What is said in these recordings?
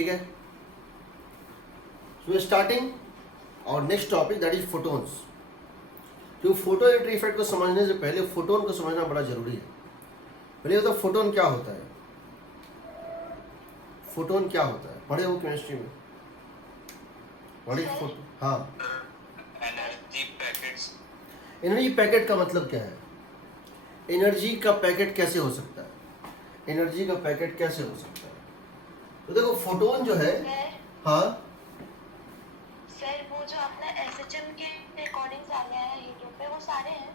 ठीक है। So starting और next topic that is photons. क्योंकि फोटो इलेक्ट्रिक इफेक्ट को समझने से पहले फोटोन को समझना बड़ा जरूरी है। पहले तो फोटोन क्या होता है, फोटोन क्या होता है, पढ़े हो केमिस्ट्री में, पढ़े फोटो? हाँ, एनर्जी पैकेट्स। एनर्जी पैकेट का मतलब क्या है? एनर्जी का पैकेट कैसे हो सकता है? एनर्जी का पैकेट कैसे हो सकता है? तो देखो फोटोन जो है, हाँ सर वो जो अपना एसएचएम के रिकॉर्डिंग्स आ गया है यूट्यूब पे, वो सारे हैं?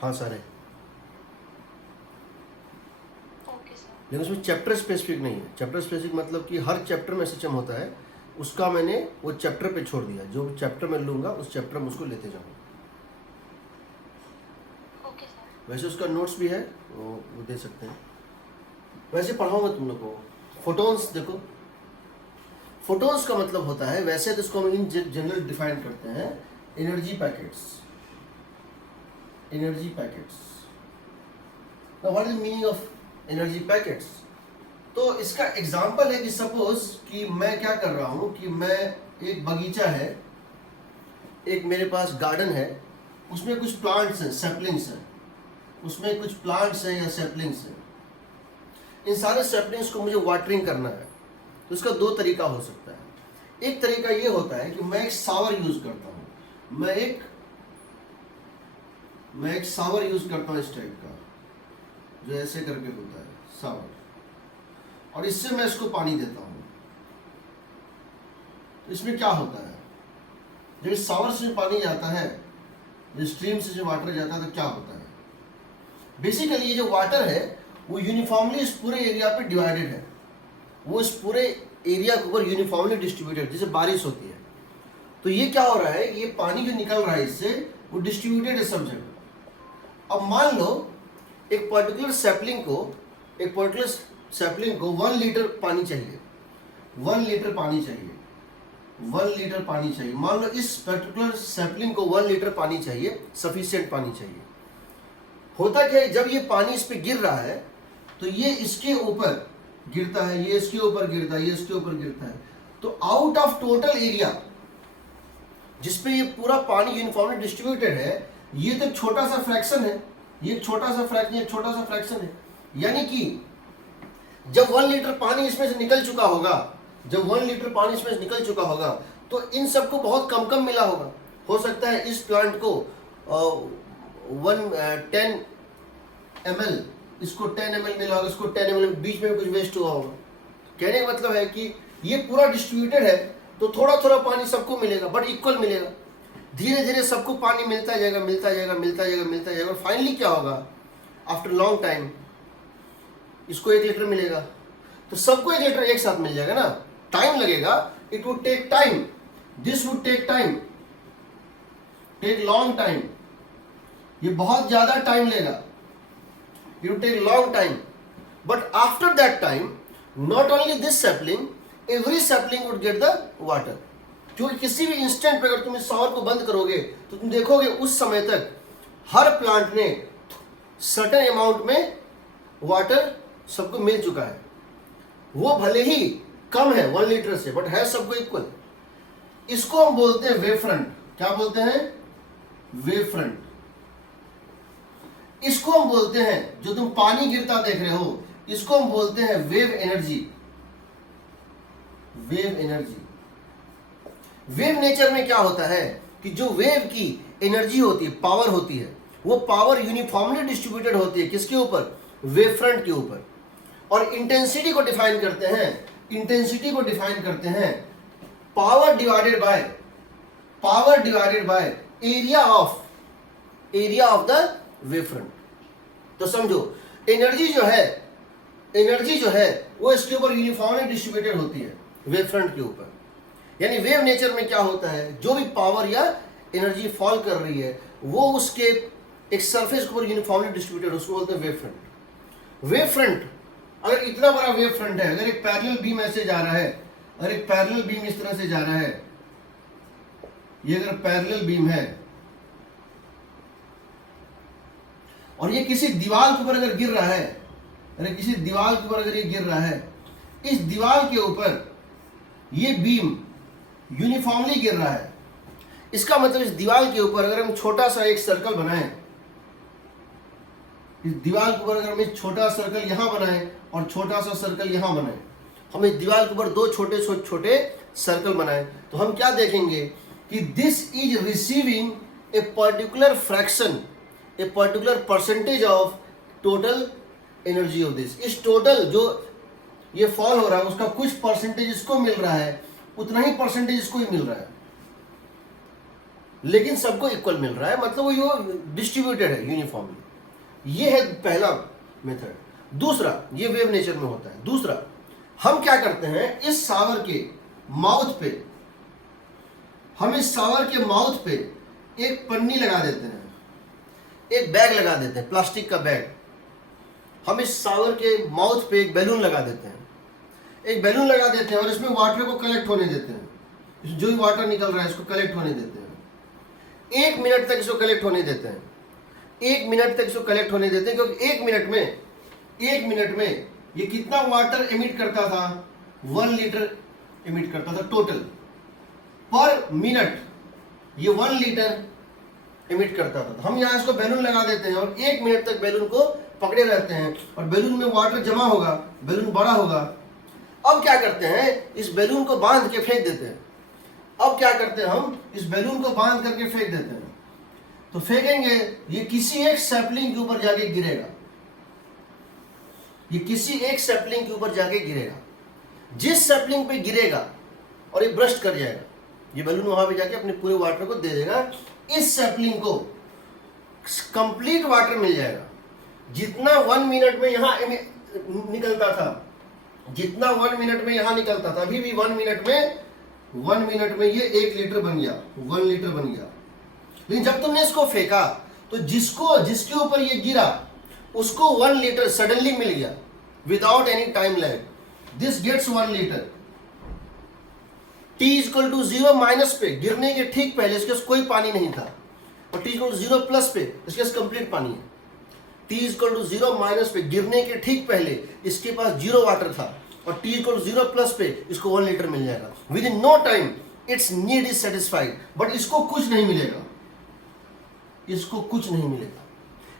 हाँ सारे, ओके सर। लेकिन उसमें चैप्टर स्पेसिफिक नहीं है। चैप्टर स्पेसिफिक मतलब कि हर चैप्टर में एसएचएम होता है, उसका मैंने वो चैप्टर पे छोड़ दिया। जो चैप्टर मैं लूँगा उस चैप्टर में उसको लेते जाऊँगा। Okay sir. वैसे उसका नोट्स भी है, वो दे सकते हैं। वैसे पढ़ाऊंगा तुम लोग को। फोटोन्स देखो, फोटोन्स का मतलब होता है, वैसे तो इसको हम इन जनरल डिफाइन करते हैं, energy packets. Energy packets, now what is the meaning of energy packets? तो इसका एग्जांपल है कि सपोज कि मैं क्या कर रहा हूं कि मैं, एक बगीचा है, एक मेरे पास गार्डन है, उसमें कुछ प्लांट्स हैं, सैपलिंग्स हैं, उसमें कुछ प्लांट्स हैं या सैपलिंग्स हैं। इन सारे सैपलिंग्स को मुझे वाटरिंग करना है। तो इसका दो तरीका हो सकता है। एक तरीका ये होता है कि मैं एक शावर यूज करता हूँ, मैं एक शावर यूज करता हूँ इस टाइप का, जो ऐसे करके होता है शावर, और इससे मैं इसको पानी देता हूँ। तो इसमें क्या होता है, जब इस शावर से पानी जाता है, जो स्ट्रीम से जो वाटर जाता है, तो क्या होता है? बेसिकली ये जो वाटर है वो यूनिफॉर्मली इस पूरे एरिया पे डिवाइडेड है। वो इस पूरे एरिया के ऊपर यूनिफॉर्मली डिस्ट्रीब्यूटेड, जैसे बारिश होती है। तो ये क्या हो रहा है, ये पानी जो निकल रहा है इससे, वो डिस्ट्रीब्यूटेड है सब जगह। अब मान लो एक पर्टिकुलर सैपलिंग को 1 लीटर पानी चाहिए, 1 लीटर पानी चाहिए, 1 लीटर पानी चाहिए। मान लो इस पर्टिकुलर सैपलिंग को 1 लीटर पानी चाहिए, सफिशिएंट पानी चाहिए। होता क्या है, जब ये पानी इस पे गिर रहा है तो ये इसके ऊपर गिरता है, ये इसके ऊपर गिरता है, ये इसके ऊपर गिरता है। तो आउट ऑफ टोटल एरिया जिसपे ये पूरा पानी यूनिफॉर्मली डिस्ट्रीब्यूटेड है, ये तो छोटा सा फ्रैक्शन है, ये छोटा सा फ्रैक्शन है। यानी कि जब 1 लीटर पानी इसमें से निकल चुका होगा, जब 1 लीटर पानी इसमें से निकल चुका होगा, तो इन सबको बहुत कम मिला होगा। हो सकता है इस प्लांट को 10 ml, इसको 10 ml मिला होगा, इसको 10 ml, बीच में कुछ वेस्ट हुआ होगा। कहने का मतलब है कि ये पूरा डिस्ट्रीब्यूटेड है, तो थोड़ा थोड़ा पानी सबको मिलेगा, बट इक्वल मिलेगा। धीरे धीरे सबको पानी मिलता जाएगा, और फाइनली क्या होगा, आफ्टर लॉन्ग टाइम इसको 1 लीटर मिलेगा। तो सबको 1 लीटर एक साथ मिल जाएगा ना। टाइम लगेगा, it would take time, this would take time, take long time, ये बहुत ज्यादा टाइम लेगा, it will take long time, but after that time not only this sapling, every sapling would get the water। क्योंकि किसी भी instant पे अगर तुम इस शावर को बंद करोगे तो तुम देखोगे उस समय तक हर प्लांट ने सर्टेन अमाउंट में वाटर सबको मिल चुका है। वो भले ही कम है 1 लीटर से, बट है सबको इक्वल। इसको हम बोलते हैं वेव फ्रंट। क्या बोलते हैं? Wave front. इसको हम बोलते हैं, जो तुम पानी गिरता देख रहे हो, इसको हम बोलते हैं wave energy. Wave energy. Wave nature में क्या होता है कि जो वेव की एनर्जी होती है, पावर होती है, वो पावर यूनिफॉर्मली डिस्ट्रीब्यूटेड होती है। किसके ऊपर? वेव फ्रंट के ऊपर। और इंटेंसिटी को डिफाइन करते हैं power divided by area of the wave front. तो समझो एनर्जी जो है वो इसके ऊपर यूनिफॉर्मली डिस्ट्रीब्यूटेड होती है, वेव फ्रंट के ऊपर। यानी वेव नेचर में क्या होता है, जो भी पावर या एनर्जी फॉल कर रही है वो उसके एक सरफेस के ऊपर यूनिफॉर्मली डिस्ट्रीब्यूटेड, उसको बोलते हैं वेव फ्रंट। वेव फ्रंट, अगर इतना बड़ा वेव फ्रंट है, अगर एक पैरेलल बीम ऐसे जा रहा है, अगर एक पैरेलल बीम इस तरह से जा रहा है, ये अगर पैरेलल बीम है और ये किसी दीवार के ऊपर अगर गिर रहा है, अरे किसी दीवार के ऊपर अगर ये गिर रहा है, इस दीवार के ऊपर ये बीम यूनिफॉर्मली गिर रहा है, इसका मतलब इस दीवार के ऊपर अगर हम छोटा सा एक सर्कल बनाएं, इस दीवार के ऊपर अगर हम एक छोटा सर्कल यहां बनाएं और छोटा सा सर्कल यहां बनाएं, हम इस दीवार के ऊपर दो छोटे छोटे सर्कल बनाएं, तो हम क्या देखेंगे कि this is receiving a particular fraction, a particular percentage of total energy of this. इस टोटल जो ये फॉल हो रहा है उसका कुछ परसेंटेज इसको मिल रहा है, उतना ही परसेंटेज इसको ही मिल रहा है, लेकिन सबको इक्वल मिल रहा है, मतलब वो डिस्ट्रीब्यूटेड है यूनिफॉर्मली। ये है पहला मेथड। दूसरा, ये वेव नेचर में होता है। दूसरा, हम क्या करते हैं, इस शावर के माउथ पे, हम इस शावर के माउथ पे एक पन्नी लगा देते हैं, एक बैग लगा देते हैं, प्लास्टिक का बैग। हम इस शावर के माउथ पे एक बैलून लगा देते हैं, एक बैलून लगा देते हैं और इसमें वाटर को कलेक्ट होने देते हैं। जो भी वाटर निकल रहा है इसको कलेक्ट होने देते हैं। 1 मिनट तक इसको कलेक्ट होने देते हैं, 1 मिनट तक इसको कलेक्ट होने देते हैं, क्योंकि 1 मिनट में ये कितना वाटर एमिट करता था, 1 लीटर एमिट करता था टोटल पर मिनट, ये 1 लीटर एमिट करता था। हम यहाँ इसको बैलून लगा देते हैं और 1 मिनट तक बैलून को पकड़े रहते हैं और बैलून में वाटर जमा होगा, बैलून बड़ा होगा। अब क्या करते हैं, इस बैलून को बांध के फेंक देते हैं। अब क्या करते हैं, हम इस बैलून को बांध करके फेंक देते हैं। तो फेंकेंगे, ये किसी एक सैपलिंग के ऊपर जाके गिरेगा, ये किसी एक सैपलिंग के ऊपर जाके गिरेगा। जिस सैपलिंग पे गिरेगा और ये ब्रस्ट कर जाएगा, ये बैलून वहां पे जाके अपने पूरे वाटर को दे देगा। इस सैपलिंग को कंप्लीट वाटर मिल जाएगा, जितना 1 मिनट में यहां निकलता था, जितना 1 मिनट में यहां निकलता था, अभी भी 1 मिनट में ये 1 लीटर बन गया, 1 लीटर बन गया। लेकिन जब तुमने इसको फेंका तो जिसके ऊपर ये गिरा उसको 1 लीटर सडनली मिल गया without any time lag. This gets 1 litre. T equal to 0 minus पे गिरने के ठीक पहले इसके पास कोई पानी नहीं था, और T इक्वल टू 0 प्लस पे इसके पास कंप्लीट पानी है। T इक्वल टू 0 माइनस पे गिरने के ठीक पहले इसके पास 0 वाटर था, और T इक्वल टू 0 प्लस पे इसको 1 लीटर मिल जाएगा। Within no time its need is satisfied. But इसको कुछ नहीं मिलेगा, इसको कुछ नहीं मिलेगा।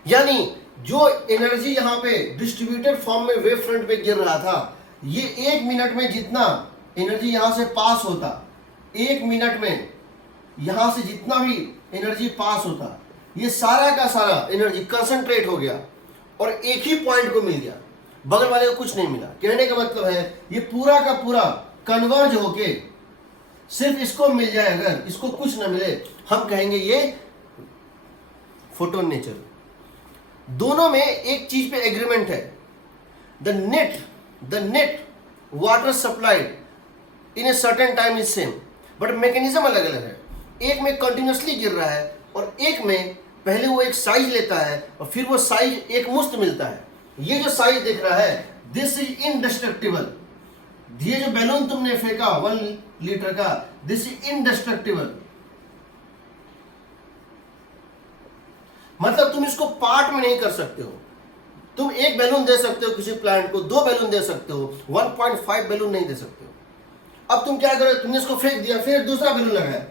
यानी जो एनर्जी यहाँ पे डिस्ट्रीब्यूटेड फॉर्म में वेव फ्रंट पे गिर रहा था, ये 1 मिनट में जितना एनर्जी यहां से पास होता, 1 मिनट में यहां से जितना भी एनर्जी पास होता, ये सारा का सारा एनर्जी कंसंट्रेट हो गया और एक ही पॉइंट को मिल गया, बगल वाले को कुछ नहीं मिला। कहने का मतलब है ये पूरा का पूरा कन्वर्ज होके सिर्फ इसको मिल जाए, अगर इसको कुछ ना मिले, हम कहेंगे ये फोटोन नेचर। दोनों में एक चीज पे एग्रीमेंट है, the net water supplied in a certain time is same, but mechanism अलग अलग है। एक में कंटिन्यूसली गिर रहा है और एक में पहले वो एक साइज लेता है और फिर वो साइज एक मुश्त मिलता है। ये जो साइज दिख रहा है, दिस इज इनडिस्ट्रक्टिबल। ये जो बैलून तुमने फेंका 1 लीटर का, दिस इज इनडिस्ट्रक्टिबल। मतलब तुम इसको पार्ट में नहीं कर सकते हो। तुम एक बैलून दे सकते हो किसी प्लांट को, 2 बैलून दे सकते हो, 1.5 बैलून नहीं दे सकते हो। अब तुम क्या करो, तुमने इसको फेंक दिया, फिर दूसरा बैलून लगाया,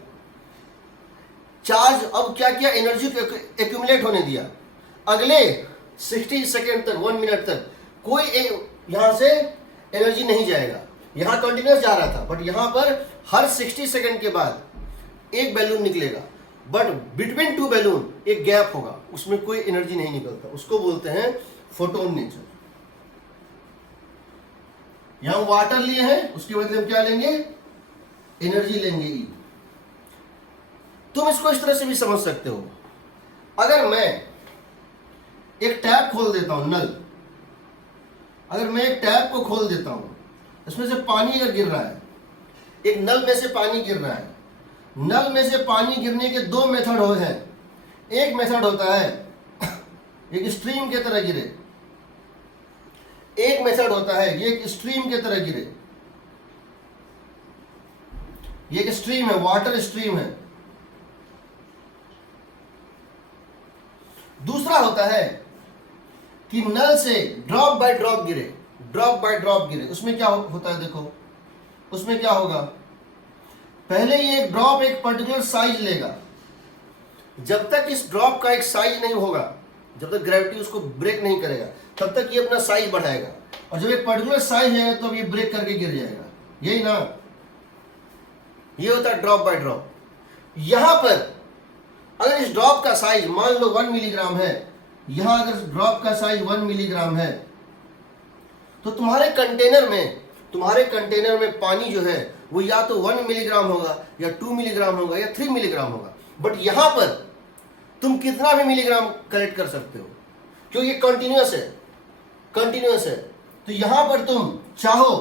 चार्ज अब क्या किया, एनर्जी को एक्यूमुलेट होने दिया। अगले 60 सेकेंड तक, 1 मिनट तक कोई यहां से एनर्जी नहीं जाएगा। यहां कंटिन्यूस जा रहा था, बट यहां पर हर 60 सेकेंड के बाद एक बैलून निकलेगा, बट बिटवीन 2 बैलून एक गैप होगा, उसमें कोई एनर्जी नहीं निकलता। उसको बोलते हैं फोटोन नेचर। यहां वाटर लिए हैं, उसके बदले हम क्या लेंगे, एनर्जी लेंगे ई। तुम इसको इस तरह से भी समझ सकते हो, अगर मैं एक टैप खोल देता हूं, नल, अगर मैं एक टैप को खोल देता हूं, इसमें से पानी अगर गिर रहा है, एक नल में से पानी गिर रहा है, नल में से पानी गिरने के 2 मेथड हैं। एक मेथड होता है एक स्ट्रीम की तरह गिरे, एक मेथड होता है ये एक स्ट्रीम की तरह गिरे। ये एक स्ट्रीम है, वाटर स्ट्रीम है। दूसरा होता है कि नल से ड्रॉप बाय ड्रॉप गिरे, ड्रॉप बाय ड्रॉप गिरे, उसमें क्या होता है देखो, उसमें क्या होगा, पहले ये ड्रॉप एक पर्टिकुलर साइज लेगा, जब तक इस ड्रॉप का एक साइज नहीं होगा, जब तक ग्रेविटी उसको ब्रेक नहीं करेगा, तब तक ये अपना साइज बढ़ाएगा, और जब एक पर्टिकुलर साइज है तो ये ब्रेक करके गिर जाएगा, यही ना, ये होता है ड्रॉप बाय ड्रॉप। यहां पर अगर इस ड्रॉप का साइज मान लो 1 मिलीग्राम है, यहां अगर ड्रॉप का साइज 1 मिलीग्राम है, तो तुम्हारे कंटेनर में पानी जो है वो या तो 1 मिलीग्राम होगा या 2 मिलीग्राम होगा या 3 मिलीग्राम होगा, बट यहां पर तुम कितना भी मिलीग्राम कलेक्ट कर सकते हो, क्योंकि ये कंटिन्यूअस है। तो यहां पर तुम चाहो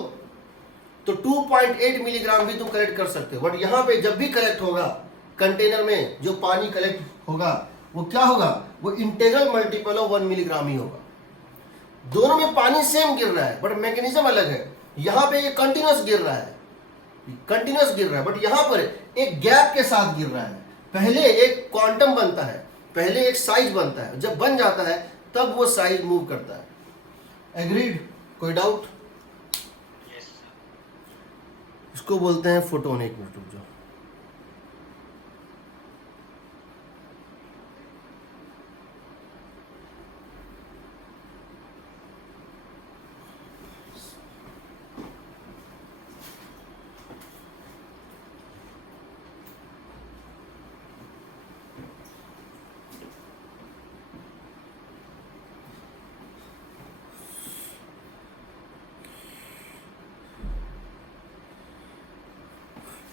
तो 2.8 मिलीग्राम भी तुम कलेक्ट कर सकते हो, बट यहां पे जब भी कलेक्ट होगा कंटेनर में जो पानी कलेक्ट होगा वो क्या होगा, वो इंटीग्रल मल्टीपल ऑफ 1 मिलीग्राम ही होगा। दोनों में पानी सेम गिर रहा है बट मैकेनिज्म अलग है। यहां पे ये कंटिन्यूअस गिर रहा है, बट यहां पर एक गैप के साथ गिर रहा है। पहले एक क्वांटम बनता है, पहले एक साइज बनता है, जब बन जाता है तब वो साइज मूव करता है। एग्रीड? कोई डाउट? Yes, sir. इसको बोलते हैं फोटोन। एक मिनट रुक जाओ।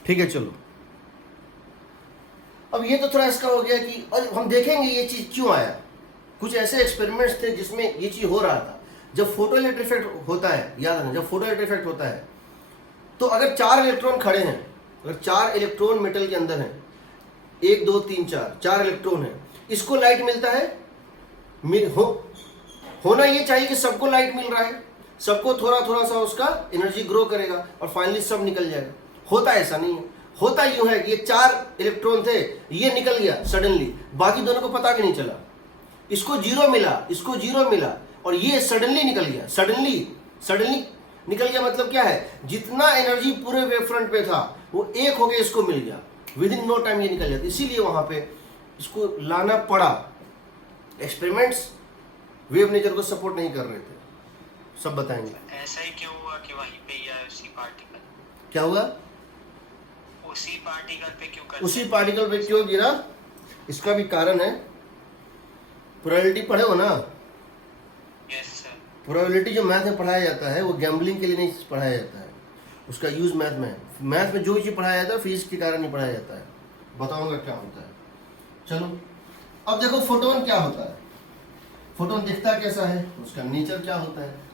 ठीक है, चलो अब ये तो थोड़ा इसका हो गया कि और हम देखेंगे ये चीज क्यों आया। कुछ ऐसे एक्सपेरिमेंट्स थे जिसमें ये चीज हो रहा था। जब फोटो इलेक्ट्रिक इफेक्ट होता है, याद रखना, जब फोटो इलेक्ट्रिक इफेक्ट होता है तो अगर 4 इलेक्ट्रॉन खड़े हैं, अगर 4 इलेक्ट्रॉन मेटल के अंदर हैं, 1 2 3 4 इलेक्ट्रॉन है, इसको लाइट मिलता है, होना ये चाहिए कि सबको लाइट मिल रहा है, सबको थोड़ा थोड़ा सा उसका एनर्जी ग्रो करेगा और फाइनली सब निकल जाएगा। होता ऐसा नहीं है, होता यूं है कि ये 4 इलेक्ट्रॉन थे, ये निकल गया सडनली, बाकी दोनों को पता भी नहीं चला। इसको 0 मिला, इसको 0 मिला और ये सडनली निकल गया। सडनली निकल गया मतलब क्या है, जितना एनर्जी पूरे वेव फ्रंट पे था वो एक हो गया, इसको मिल गया, विद इन नो टाइम ये निकल जाता। इसीलिए वहां पे इसको लाना पड़ा। एक्सपेरिमेंट्स वेव नेचर को सपोर्ट नहीं कर रहे थे, सब बताएंगे। ऐसा ही क्यों हुआ कि वहीं पे या उसी पार्टिकल, क्या हुआ, उसी पार्टिकल पे क्यों कर, उसी पार्टिकल पे क्यों गिरा, इसका भी कारण है। प्रोबेबिलिटी पढ़े हो ना? Yes sir. प्रोबेबिलिटी जो मैथ में पढ़ाया जाता है वो गैम्बलिंग के लिए नहीं पढ़ाया जाता है, उसका यूज मैथ में है। मैथ में जो चीज़ पढ़ाया जाता है फिजिक्स के कारण नहीं पढ़ाया जाता है। बताऊंगा क्या होता है। चलो अब देखो फोटोन क्या होता है, फोटोन दिखता कैसा है, उसका नेचर क्या होता है।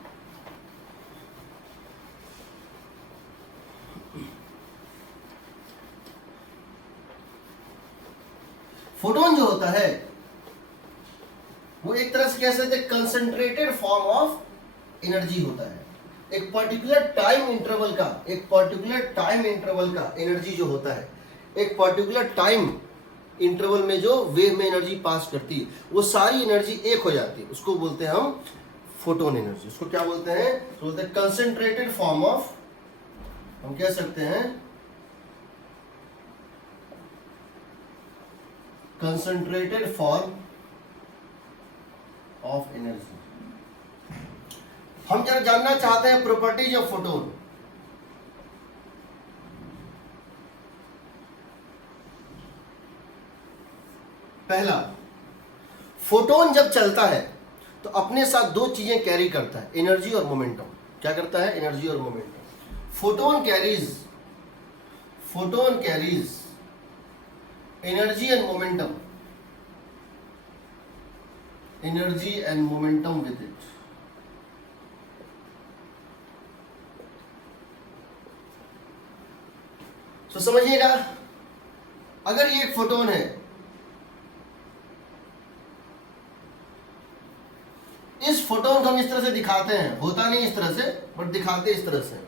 फोटोन जो होता है वो एक तरह से कह सकते हैं कंसंट्रेटेड फॉर्म ऑफ एनर्जी होता है। एक पर्टिकुलर टाइम इंटरवल का एनर्जी जो होता है, एक पर्टिकुलर टाइम इंटरवल में जो वेव में एनर्जी पास करती है वो सारी एनर्जी एक हो जाती है, उसको बोलते हैं हम फोटोन एनर्जी। उसको क्या बोलते हैं, तो बोलते हैं कंसंट्रेटेड फॉर्म ऑफ, हम कह सकते हैं कंसंट्रेटेड फॉर्म ऑफ एनर्जी। हम जरा जानना चाहते हैं प्रॉपर्टीज ऑफ फोटोन। पहला, फोटोन जब चलता है तो अपने साथ 2 चीजें कैरी करता है, एनर्जी और मोमेंटम। क्या करता है, एनर्जी और momentum. Photon carries energy and momentum, energy and momentum with it. तो समझिएगा, अगर ये एक फोटोन है, इस फोटोन को हम इस तरह से दिखाते हैं, होता नहीं इस तरह से बट दिखाते इस तरह से।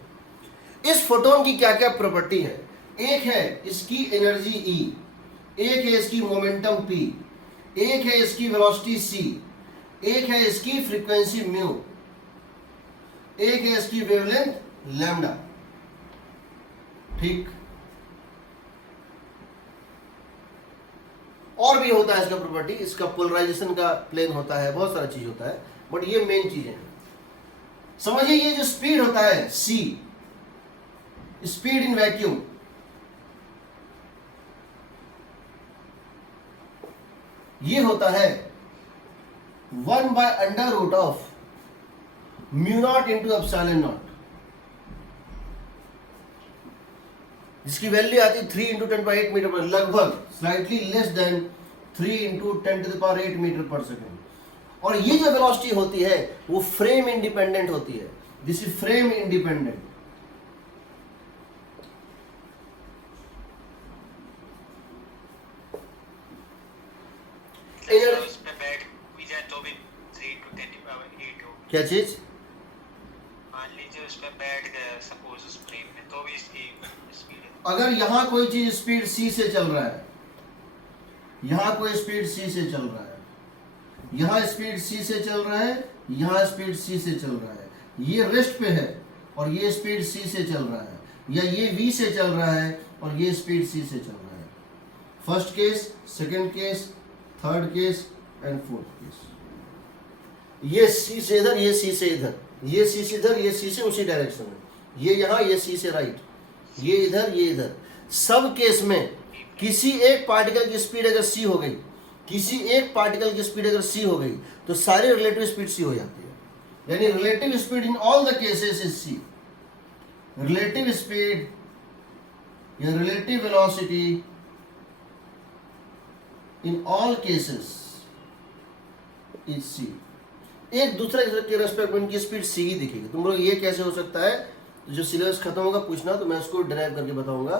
इस फोटोन की क्या क्या प्रॉपर्टी है, एक है इसकी एनर्जी E, एक है इसकी मोमेंटम P, एक है इसकी वेलोसिटी C, एक है इसकी फ्रीक्वेंसी म्यू, एक है इसकी वेवलेंथ लैम्डा, ठीक। और भी होता है इसका प्रॉपर्टी, इसका पोलराइजेशन का प्लेन होता है, बहुत सारा चीज होता है, बट ये मेन चीजें हैं। समझिए ये जो स्पीड होता है c, स्पीड इन वैक्यूम, ये होता है 1/√ऑफ mu naught into epsilon naught, जिसकी वैल्यू आती है 3 × 10⁸ मीटर पर, लगभग slightly less than 3 × 10⁸ metre per second. और ये जो वेलोसिटी होती है वो फ्रेम इंडिपेंडेंट होती है, this is frame independent. Sir उस पे बैठ भी जाए तो भी 3 × 10⁸ हो। क्या चीज? मान लीजिए उस पे बैठ गए सपोज उस फ्रेम में, तो भी इसकी स्पीड है। अगर यहां कोई चीज स्पीड c से चल रहा है, यहां कोई स्पीड c से चल रहा है, यहां स्पीड c से चल रहा है, यहां स्पीड c से चल रहा है, ये रेस्ट पे है और ये स्पीड c से चल रहा है, या ये v से चल रहा है और ये स्पीड c से चल रहा है। First case, second case, third case and fourth case. ये c से इधर, ये c से इधर, ये c से इधर, ये c से उसी डायरेक्शन में, ये यहां, ये c से राइट, ये इधर, ये इधर। सब केस में किसी एक पार्टिकल की स्पीड अगर c हो गई, किसी एक पार्टिकल की स्पीड अगर c हो गई, तो सारी रिलेटिव स्पीड c हो जाती है। यानी relative speed in all the cases is c। Relative speed या relative velocity in all cases is c। एक दूसरे के रेस्पेक्ट में इनकी स्पीड c ही दिखेगी। तुम लोग ये कैसे हो सकता है, तो जो सिलेबस खत्म होगा पूछना, तो मैं उसको डिराइव करके बताऊंगा,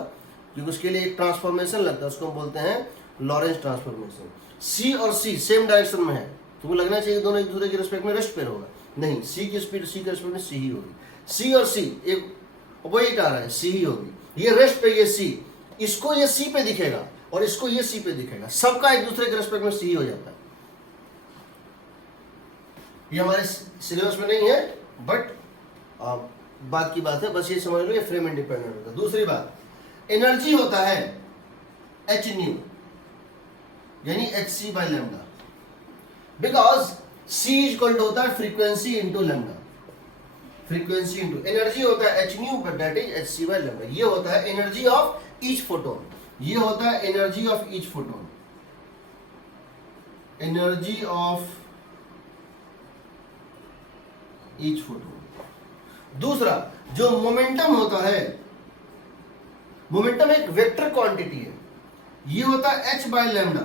क्योंकि उसके लिए एक ट्रांसफॉर्मेशन लगता है, उसको हम बोलते हैं लॉरेंस ट्रांसफॉर्मेशन। c और c सेम डायरेक्शन में है, तुमको लगना चाहिए दोनों एक दूसरे के रिस्पेक्ट में रेस्ट पे होगा, नहीं, c की स्पीड c के रिस्पेक्ट में c ही होगी। c और c एक अपोजिट आ रहा है, c ही होगी। ये रेस्ट पे, ये c, इसको ये c पे दिखेगा और इसको ये c पे दिखेगा, सबका एक दूसरे के रिस्पेक्ट में c ही हो जाता है। ये हमारे सिलेबस में नहीं है, बट बात की बात है, बस ये समझ लो ये फ्रेम इंडिपेंडेंट होता है। दूसरी बात, एनर्जी होता है h न्यू, यानी hc/λ, because c is equal to होता है frequency into lambda, frequency into energy होता है h nu, but that is hc/λ। ये होता है एनर्जी ऑफ ईच फोटोन, ये होता है energy of each photon, energy of each photon. दूसरा जो मोमेंटम होता है, मोमेंटम एक वेक्टर क्वांटिटी है, ये होता है h/λ।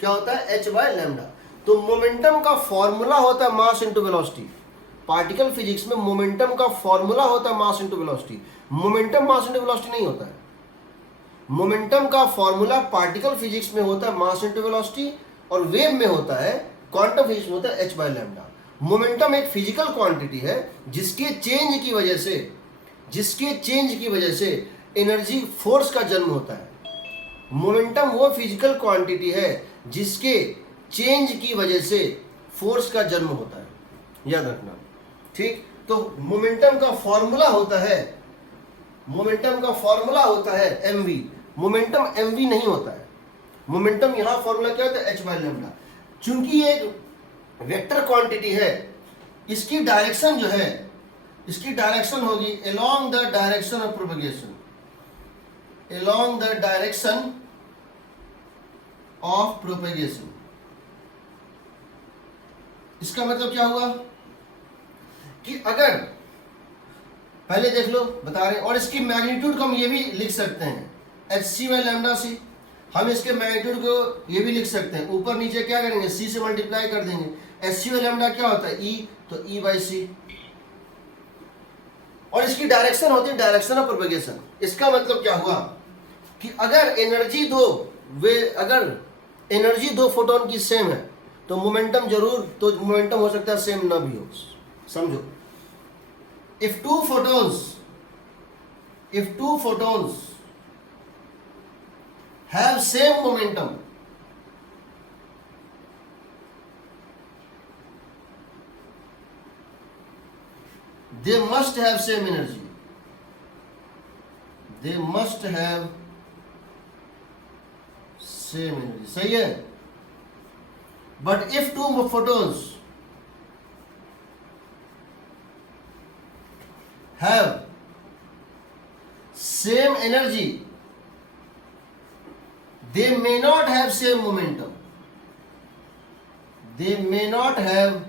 क्या होता है? h/λ। तो मोमेंटम का फॉर्मूला होता है mass into velocity. Particle physics में मोमेंटम का फॉर्मूला होता है mass into velocity. Momentum mass into velocity नहीं होता है। मोमेंटम का फॉर्मूला पार्टिकल फिजिक्स में होता है मास इनटू वेलोसिटी, और वेव में होता है, क्वांटम फिजिक्स में होता है h/λ। मोमेंटम एक फिजिकल क्वांटिटी है जिसके चेंज की वजह से एनर्जी फोर्स का जन्म होता है। मोमेंटम वो फिजिकल क्वांटिटी है जिसके चेंज की वजह से फोर्स का जन्म होता है, याद रखना, ठीक। तो मोमेंटम का फॉर्मूला होता है mv। मोमेंटम mv नहीं होता है, मोमेंटम यहां फॉर्मूला क्या होता है? h/λ। चूंकि ये एक वेक्टर क्वांटिटी है, इसकी डायरेक्शन जो है, इसकी डायरेक्शन होगी along the direction of propagation, along the direction of propagation। इसका मतलब क्या हुआ कि अगर पहले देख लो, बता रहे, और इसकी मैग्नीट्यूड को हम ये भी लिख सकते हैं hc/λc। हम इसके मैग्नीट्यूड को ये भी लिख सकते हैं, ऊपर नीचे क्या करेंगे, c से मल्टीप्लाई कर देंगे। hc/λ क्या होता है? e, तो e/c। और इसकी डायरेक्शन होती है डायरेक्शन ऑफ प्रोपेगेशन। इसका मतलब क्या हुआ कि अगर एनर्जी दो फोटोन की सेम है, तो मोमेंटम मोमेंटम हो सकता है सेम ना भी हो। समझो, if two photons have same momentum, they must have same energy. They must have same energy. सही है. But if two photons have same energy, they may not have same momentum. They may not have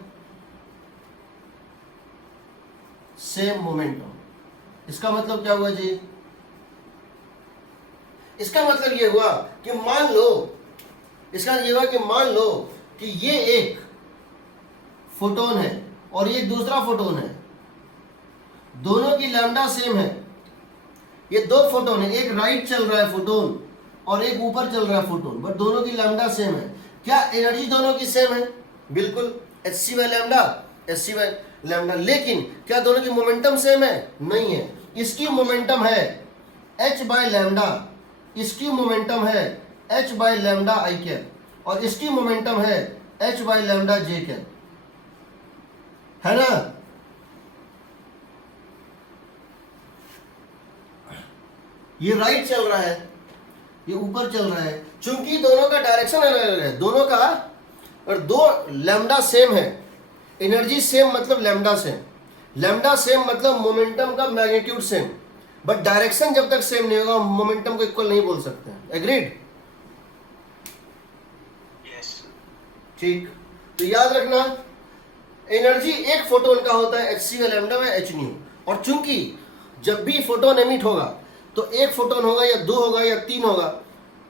same momentum. इसका मतलब क्या हुआ जी? इसका मतलब ये हुआ कि मान लो, इसका ये हुआ कि मान लो कि ये एक फोटोन है और ये दूसरा फोटोन है, दोनों की लैम्डा सेम है. ये दो फोटोन है, एक राइट चल रहा है फोटोन और एक ऊपर चल रहा है फोटोन, बट दोनों की लैम्डा सेम है. क्या एनर्जी दोनों की सेम है? बिल्कुल, hc by lambda, hc by lambda. लेकिन क्या दोनों की मोमेंटम सेम है? नहीं है. इसकी मोमेंटम है h बाय लैम्डा, इसकी मोमेंटम है h by lambda I cap, और इसकी मोमेंटम है h by lambda J cap, है ना? ये राइट चल रहा है, ये ऊपर चल रहा है. चूंकि दोनों का डायरेक्शन अलग है, दोनों का, और दो लैम्डा सेम है, एनर्जी सेम मतलब लैम्डा सेम, लैम्डा सेम मतलब मोमेंटम का मैग्नीट्यूड सेम, बट डायरेक्शन जब तक सेम नहीं होगा मोमेंटम को इक्वल नहीं बोल सकते. एग्रीड? यस. ठीक. तो याद रखना, एनर्जी एक फोटोन का होता है hc by lambda by h new, और चूंकि जब भी फोटोन एमिट होगा तो एक फोटोन होगा या दो होगा या तीन होगा,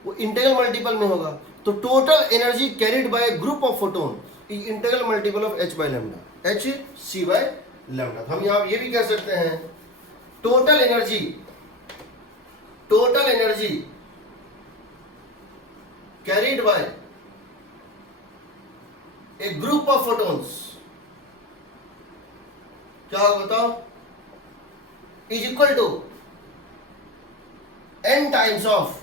वो इंटीग्रल मल्टीपल में होगा. तो total energy carried by group of photon is integral multiple of h by lambda, h c by lambda. तो हम यहाँ ये भी कह सकते हैं total energy carried by a group of photons, क्या होगा बताओ, is equal to n times of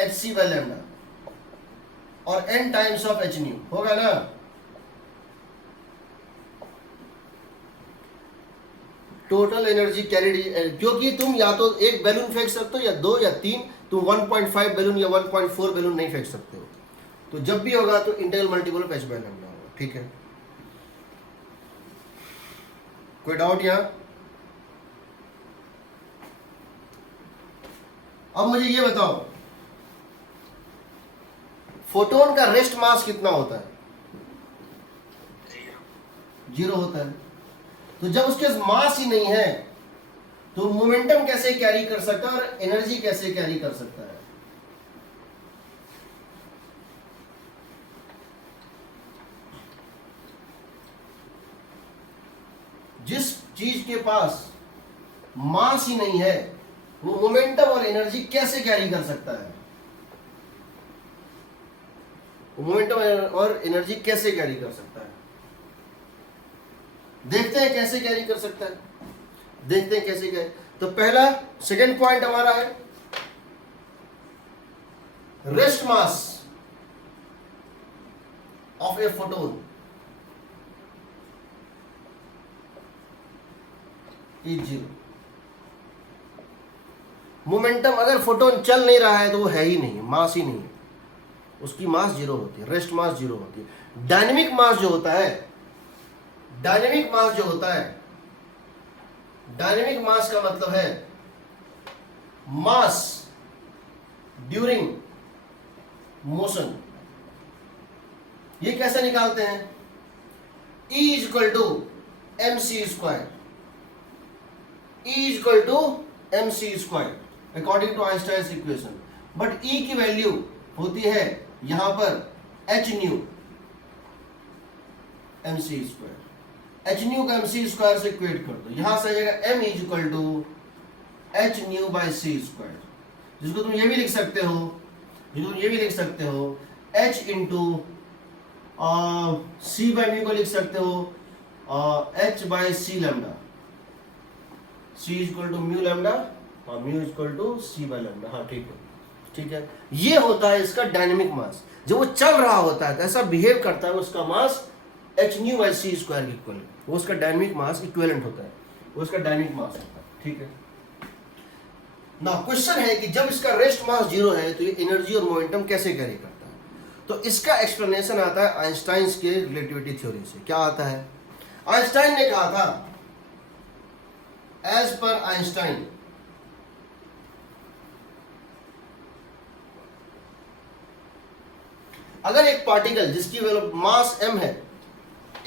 hc by lambda और n times of h nu. होगा ना? टोटल एनर्जी कैरिड, क्योंकि तुम या तो एक बैलून फेंक सकते हो या दो या तीन, तुम 1.5 बैलून या 1.4 बैलून नहीं फेंक सकते हो. तो जब भी होगा तो integral multiple of h by lambda होगा. ठीक है? कोई डाउट यहाँ? अब मुझे ये बताओ, फोटोन का रेस्ट मास कितना होता है? 0 होता है. तो जब उसके मास ही नहीं है तो मोमेंटम कैसे कैरी कर सकता है और एनर्जी कैसे कैरी कर सकता है? जिस चीज के पास मास ही नहीं है वो मोमेंटम और एनर्जी कैसे कैरी कर सकता है? मोमेंटम और एनर्जी कैसे कैरी कर सकता है? देखते हैं कैसे कैरी कर सकता है. देखते हैं कैसे कैरी. तो पहला, सेकेंड पॉइंट हमारा है rest mass of a photon is 0. Momentum, अगर फोटोन चल नहीं रहा है तो वो है ही नहीं, मास ही नहीं है, उसकी मास 0 होती है, रेस्ट मास 0 होती है. डायनेमिक मास जो होता है, डायनेमिक मास जो होता है, डायनेमिक मास का मतलब है मास ड्यूरिंग मोशन. ये कैसे निकालते हैं? E is equal to mc square, E is equal to mc square according to Einstein equation. But E की वैल्यू होती है यहां पर h nu mc square. h nu का mc स्क्वायर से इक्वेट कर दो, यहां से आ जाएगा m is equal to h nu by c square, जिसको तुम ये भी लिख सकते हो, h into c by mu को लिख सकते हो h bye c lambda, c is equal to mu lambda और mu is equal to c by lambda. हाँ ठीक है, ठीक है. ये होता है इसका डायनेमिक मास. जब वो चल रहा होता है कैसा बिहेव करता है, उसका mass h nu by c square के इक्वल, वो उसका डायनेमिक मास इक्विवेलेंट होता है, वो उसका डायनेमिक मास होता है, ठीक है ना। क्वेश्चन है कि जब इसका रेस्ट मास जीरो है तो ये एनर्जी और मोमेंटम कैसे कैरी करता है। तो इसका एक्सप्लेनेशन आता है आइंस्टाइन के रिलेटिविटी थ्योरी से। क्या आता है, आइंस्टाइन ने कहा था, एज पर आइंस्टाइन अगर एक पार्टिकल जिसकी मास m है,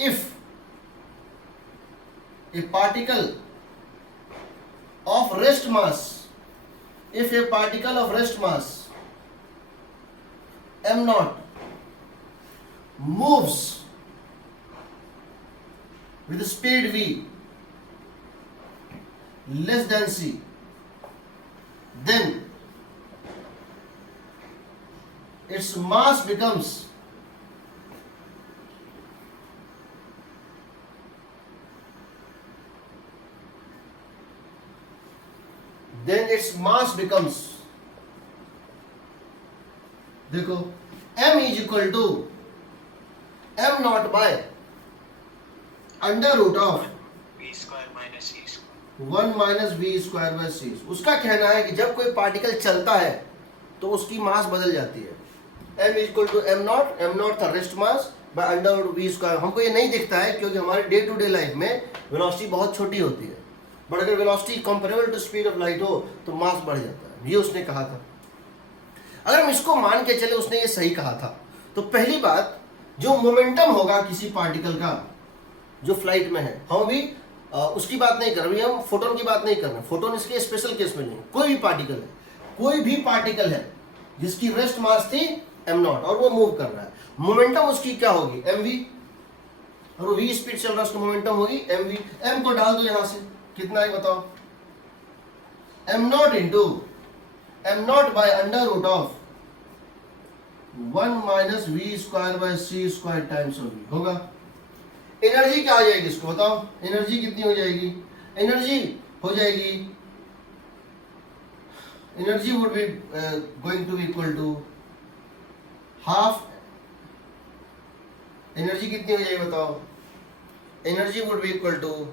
if A particle of rest mass, if a particle of rest mass m naught moves with speed v less than c, then its mass becomes देखो m is equal to m not by under root of v square minus c square 1 minus v square by c. उसका कहना है कि जब कोई particle चलता है तो उसकी मास बदल जाती है। m is equal to m naught था rest mass by under root v square. हमको ये नहीं दिखता है क्योंकि हमारे डे टू डे लाइफ में वेलोसिटी बहुत छोटी होती है, बट अगर velocity comparable to speed of light हो तो मास बढ़ जाता है, ये उसने कहा था। अगर हम इसको मान के चले उसने ये सही कहा था, तो पहली बात जो मोमेंटम होगा किसी पार्टिकल का जो फ्लाइट में है, हम अभी उसकी बात नहीं कर रहे, हम फोटोन की बात नहीं कर रहे। फोटोन इसके स्पेशल केस में नहीं, कोई भी पार्टिकल है जिसकी रेस्ट मास थी m नॉट और वो मूव कर रहा है, मोमेंटम उसकी क्या होगी mv, और वो v स्पीड चल रहा है, उसकी मोमेंटम होगी mv। m को डाल दो यहां से, कितना है बताओ, m not into m not by under root of 1 minus v square by c square times होगा। एनर्जी क्या आ जाएगी इसको बताओ, एनर्जी कितनी हो जाएगी, एनर्जी हो जाएगी, energy would be going to be equal to half, energy कितनी हो जाएगी बताओ, energy would be equal to,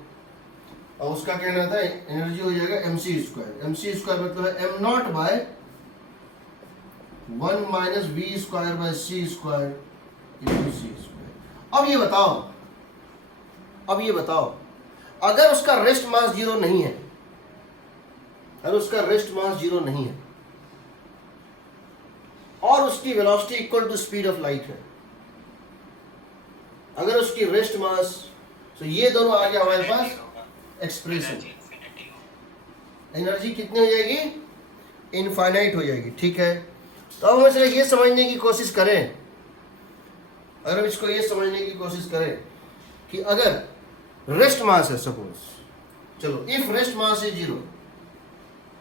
और उसका कहना था एनर्जी हो जाएगा mc स्क्वायर। mc स्क्वायर मतलब है m not by 1 minus v square by c square into c square. अब ये बताओ अगर उसका रेस्ट मास जीरो नहीं है, अगर उसका रेस्ट मास जीरो नहीं है और उसकी velocity equal to speed of light है, अगर उसकी रेस्ट मास, तो ये दोनों आ गया हमारे पास एक्सप्रेशन, एनर्जी कितनी हो जाएगी, इनफाइनाइट हो जाएगी, ठीक है। तो अब हम चलो ये समझने की कोशिश करें, अगर हम इसको ये समझने की कोशिश करें कि अगर रेस्ट मास है सपोज, चलो if rest mass is zero,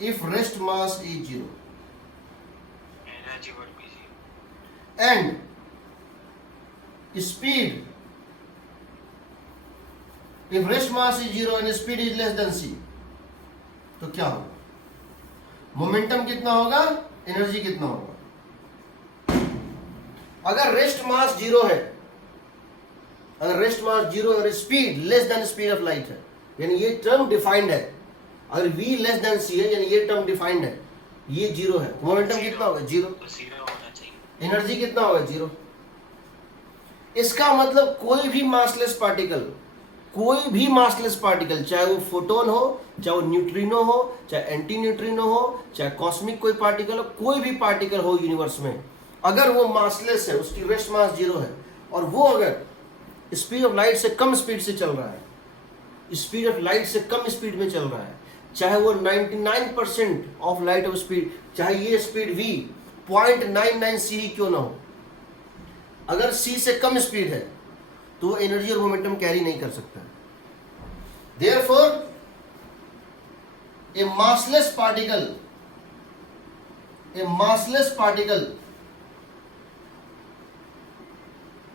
if rest mass is zero energy would B zero and speed, if rest mass is zero and speed is less than c, तो क्या होगा, मोमेंटम कितना होगा, energy कितना होगा। अगर रेस्ट मास जीरो है, अगर रेस्ट मास जीरो और speed less than speed of light है, यानी ये टर्म डिफाइंड है, अगर v लेस देन c है यानी ये टर्म डिफाइंड है, ये जीरो है, मोमेंटम कितना होगा, जीरो, तो जीरो होना चाहिए, एनर्जी कितना होगा, जीरो। इसका मतलब कोई भी मासलेस पार्टिकल, चाहे वो फोटोन हो, चाहे वो न्यूट्रिनो हो, चाहे एंटी न्यूट्रिनो हो, चाहे कॉस्मिक कोई पार्टिकल हो, कोई भी पार्टिकल हो यूनिवर्स में, अगर वो मासलेस है, उसकी रेस्ट मास जीरो है और वो अगर स्पीड ऑफ लाइट से कम स्पीड से चल रहा है, स्पीड ऑफ लाइट से कम स्पीड में चल रहा है, चाहे वो 99% ऑफ लाइट ऑफ स्पीड, चाहे ये स्पीड v 0.99 c ही क्यों ना हो, अगर c से कम स्पीड है तो वो एनर्जी और मोमेंटम कैरी नहीं कर सकता। Therefore, a massless particle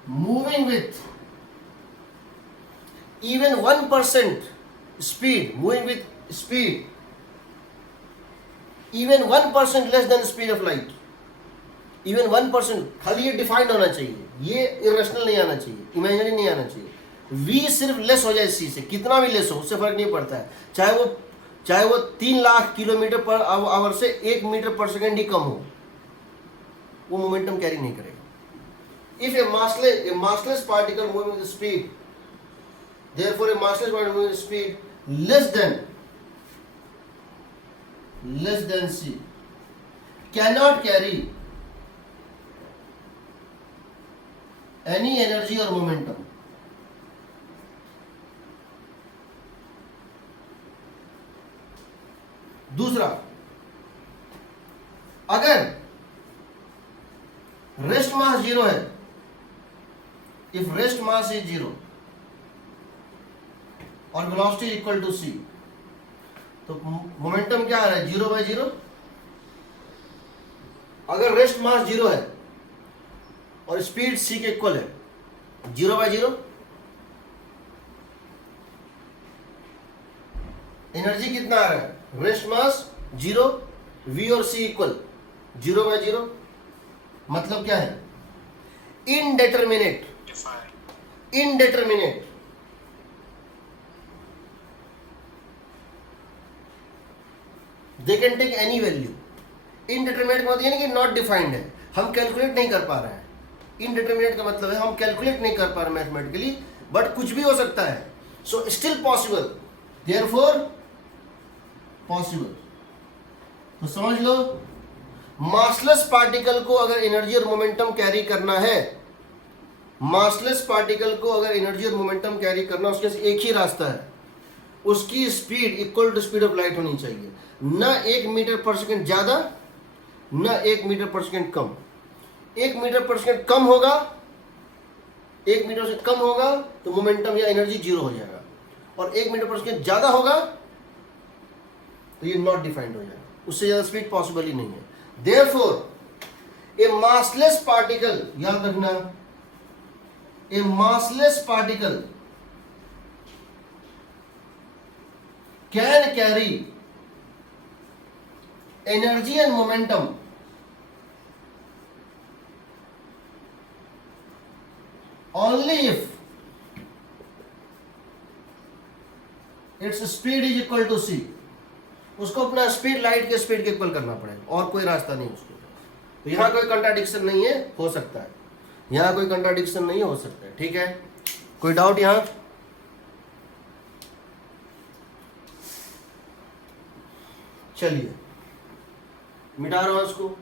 moving with even 1% speed, even 1% less than the speed of light, even 1%, खाली ये डिफाइंड होना चाहिए, ये इरेशनल नहीं आना चाहिए, इमेजिनरी नहीं आना चाहिए। v सिर्फ लेस हो जाए c से, कितना भी लेस हो उससे फर्क नहीं पड़ता है, चाहे वो 3 लाख किलोमीटर पर आवर से 1 मीटर पर सेकेंड ही कम हो, वो मोमेंटम कैरी नहीं करेगा। If A massless particle moving with speed, therefore a massless particle moving with speed less than c cannot carry any energy or momentum. दूसरा, अगर rest mass 0 है, if rest mass is 0 और velocity equal to c, तो momentum क्या आ रहा है, 0/0। अगर rest mass 0 है और स्पीड c के इक्वल है, 0/0। एनर्जी कितना आ रहा है, रेस्ट मास 0, v और c इक्वल 0/0। मतलब क्या है, indeterminate. They can take any value. Indeterminate का मतलब यानी कि नॉट डिफाइंड है, हम कैलकुलेट नहीं कर पा रहे हैं। इनडिटरमिनेट का मतलब है हम कैलकुलेट नहीं कर पा रहे मैथमेटिकली, बट कुछ भी हो सकता है। So still possible, therefore possible. तो समझ लो, मासलेस पार्टिकल को अगर एनर्जी और मोमेंटम कैरी करना है, मासलेस पार्टिकल को अगर एनर्जी और मोमेंटम कैरी करना, उसके एक ही रास्ता है, उसकी speed equal to speed of light होनी चाहिए। न 1 मीटर पर सेकेंड ज्यादा, न 1 मीटर पर सेकेंड कम। 1 मीटर पर सेकेंड कम होगा, 1 मीटर से कम होगा तो मोमेंटम या एनर्जी 0 हो जाएगा, और 1 मीटर पर सेकेंड ज्यादा होगा तो ये नॉट डिफाइंड हो जाएगा, उससे ज्यादा स्पीड पॉसिबल ही नहीं है। देयरफॉर ए मासलेस पार्टिकल, याद रखना, a massless particle can carry energy and momentum only if its speed is equal to c। उसको अपना स्पीड लाइट के स्पीड के इक्वल करना पड़ेगा, और कोई रास्ता नहीं उसको। तो यहां कोई कंट्राडिक्शन नहीं है, हो सकता है यहां कोई कंट्राडिक्शन नहीं हो सकता है, ठीक है। कोई डाउट यहां? चलिए मिटा रहा हूं इसको।